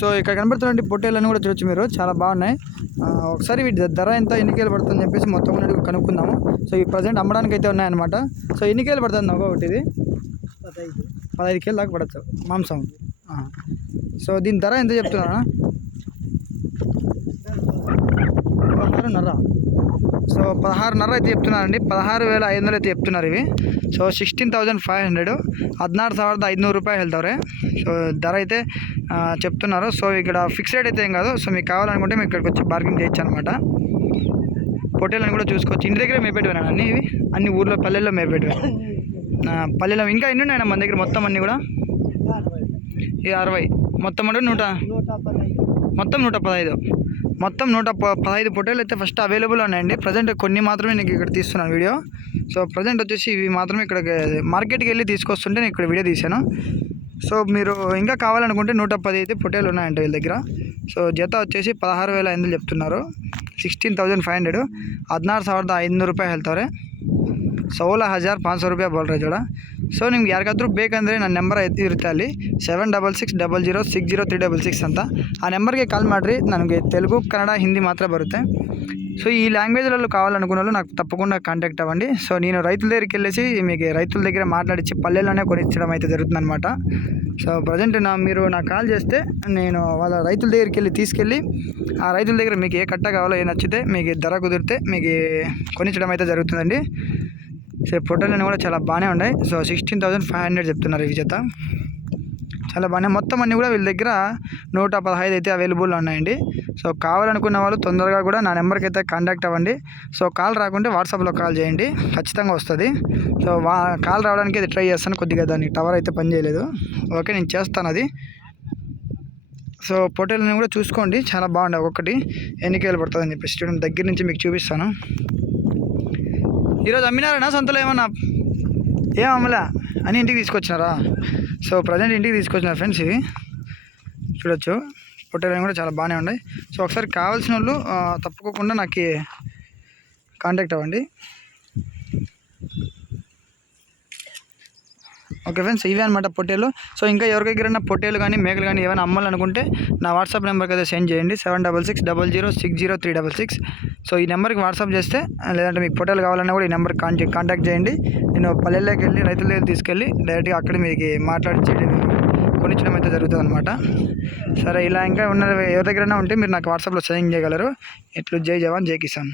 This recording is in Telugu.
సో ఇక్కడ కనబడుతున్న పొట్టేళ్ళని కూడా చూడొచ్చు మీరు. చాలా బాగున్నాయి. ఒకసారి వీటి ధర ఎంత ఎన్ని కేలు పడుతుందని చెప్పేసి మొత్తం ఉన్నట్టు కనుక్కుందాము. సో ఈ ప్రజెంట్ అమ్మడానికి అయితే ఉన్నాయన్నమాట. సో ఎన్ని కేలు పడుతుంది ఒకటి ఇది? పదహైదు. కేలు దాకా పడచ్చు. మాంసం. సో దీని ధర ఎంత చెప్తున్నారా? పదహారున్నర సో పదహారున్నర అయితే చెప్తున్నారండి పదహారు వేల ఐదు వందలు అయితే చెప్తున్నారు ఇవి so sixteen thousand five hundred ಹದಿನಾರು ಸಾವಿರದ ಐದುನೂರು రూపాయలు వెళ్తారే సో ధర అయితే ఆ, చెప్తున్నారు సో ఇక్కడ ఫిక్స్ రేట్ అయితే ఏం కాదు సో మీకు కావాలనుకుంటే మీకు ఇక్కడికి వచ్చి బార్గింగ్ చేయొచ్చు అనమాట పొట్టేళ్ళని కూడా చూసుకోవచ్చు ఇంటి దగ్గర మేపేటివేనా అన్నీ ఇవి అన్ని ఊర్లో పల్లెల్లో మేపేటివే ఆ, పల్లెలో ఇంకా ఎన్ని ఉన్నాయన్న మన దగ్గర మొత్తం అన్నీ కూడా ఈ అరవై మొత్తం అంటే నూట నూట పదహైదు మొత్తం నూట పదహైదు మొత్తం నూట ప- పదహైదు పొట్టేలు అయితే ఫస్ట్ అవైలబుల్ ఉన్నాయండి ప్రజెంట్ కొన్ని మాత్రమే నేను ఇక్కడ తీస్తున్నాను వీడియో సో ప్రజెంట్ వచ్చేసి ఇవి మాత్రమే ఇక్కడ మార్కెట్కి వెళ్ళి తీసుకొస్తుంటే నేను ఇక్కడ వీడియో తీశాను సో మీరు ఇంకా కావాలనుకుంటే నూట పది అయితే పొట్టేలు ఉన్నాయంట వీళ్ళ దగ్గర సో జత వచ్చేసి పదహారు వేల ఐదు వందలు చెప్తున్నారు ಸಿಕ್ಸ್ಟೀನ್ ತೌಸಂಡ್ ಫೈವ್ ಹಂಡ್ರೆಡು ಹದಿನಾರು ಸಾವಿರದ ಐದುನೂರು ರೂಪಾಯಿ ಹೇಳ್ತಾರೆ ಸೋಲ ಹಜಾರ್ ಪಾಂಚ್ ಸಾವಿರ ರೂಪಾಯಿ ಬೋಲ್ರೆ ಜೋಡ. ಸೊ ನಿಮ್ಗೆ ಯಾರಿಗಾದ್ರೂ ಬೇಕಂದರೆ ನನ್ನ ನಂಬರ್ ಇರುತ್ತೆ ಅಲ್ಲಿ. Seven double six double zero six zero three double six ಅಂತ. ಆ నెంబర్కి కాల్ ಮಾಡಿರಿ. ನನಗೆ తెలుగు కన్నడ హిందీ మాత్రం బರುತ್ತೆ సో ఈ లాంగ్వేజ్లలో కావాలనుకున్న నాకు తప్పకుండా కాంటాక్ట్ అవ్వండి సో నేను రైతుల దగ్గరికి వెళ్ళేసి మీకు రైతుల దగ్గర మాట్లాడిచ్చి పల్లెల్లోనే కొనిచ్చడం అయితే జరుగుతుందనమాట సో ప్రజెంట్ నా మీరు నాకు కాల్ చేస్తే నేను వాళ్ళ రైతుల దగ్గరికి వెళ్ళి తీసుకెళ్ళి ఆ రైతుల దగ్గర మీకు ఏ కట్ట కావాలో ఏ నచ్చితే మీకు ధర కుదిరితే మీకు కొనిచ్చడం అయితే జరుగుతుందండి సో ఫోటోలన్నీ కూడా చాలా బాగానే ఉన్నాయి. So sixteen thousand five hundred చెప్తున్నారు ఇవి చేత చాలా బాగానే మొత్తం అన్నీ కూడా వీళ్ళ దగ్గర నూట పదహైదు అయితే అవైలబుల్లో ఉన్నాయండి. సో కావాలనుకున్న వాళ్ళు తొందరగా కూడా నా నెంబర్కి అయితే కాంటాక్ట్ అవ్వండి. సో కాల్ రాకుంటే వాట్సాప్లో కాల్ చేయండి. ఖచ్చితంగా వస్తుంది. సో వా కాల్ రావడానికి అది ట్రై చేస్తాను. కొద్దిగా దాన్ని టవర్ అయితే పనిచేయలేదు ఓకే నేను చేస్తాను అది. సో పొట్టేలని కూడా చూసుకోండి. చాలా బాగుండే ఒక్కొక్కటి ఎన్ని కేలు పడుతుందని చెప్పేసి చూడండి. దగ్గర నుంచి మీకు చూపిస్తాను. ఈరోజు అమ్మినారనా సంతలో ఏమన్నా? ఏం అమ్మలే. అని ఇంటికి తీసుకొచ్చినారా? సో ప్రజెంట్ ఇంటికి తీసుకొచ్చినారు ఫ్రెండ్స్ ఇవి. చూడొచ్చు. పొట్టేలు కూడా చాలా బాగానే ఉన్నాయి. సో ఒకసారి కావాల్సిన వాళ్ళు ఆ, తప్పకుండా నాకు కాంటాక్ట్ అవ్వండి. ఓకే ఫ్రెండ్స్ ఇవే అనమాట పొట్టేలు. సో ఇంకా ఎవరి దగ్గర పొట్టేలు కానీ మేకలు కానీ ఏమైనా అమ్మాలనుకుంటే నా వాట్సాప్ నెంబర్కి అయితే సెండ్ చేయండి. Seven double six double zero six zero three double six so ఈ నెంబర్కి వాట్సాప్ చేస్తే లేదంటే మీకు పొట్టేలు కావాలన్నా కూడా ఈ నెంబర్కి కాంటాక్ట్ కాంటాక్ట్ చేయండి. నేను పల్లెల్లోకి వెళ్ళి రైతుల దగ్గర తీసుకెళ్ళి డైరెక్ట్గా అక్కడ మీకు మాట్లాడి చేయడం కొనిచ్చడం అయితే జరుగుతుంది అనమాట సరే ఇలా ఇంకా ఉన్న ఎవరి దగ్గరైనా ఉంటే మీరు నాకు వాట్సాప్లో సెండ్ చేయగలరు. ఇట్లు జై జవాన్ జై కిసాన్.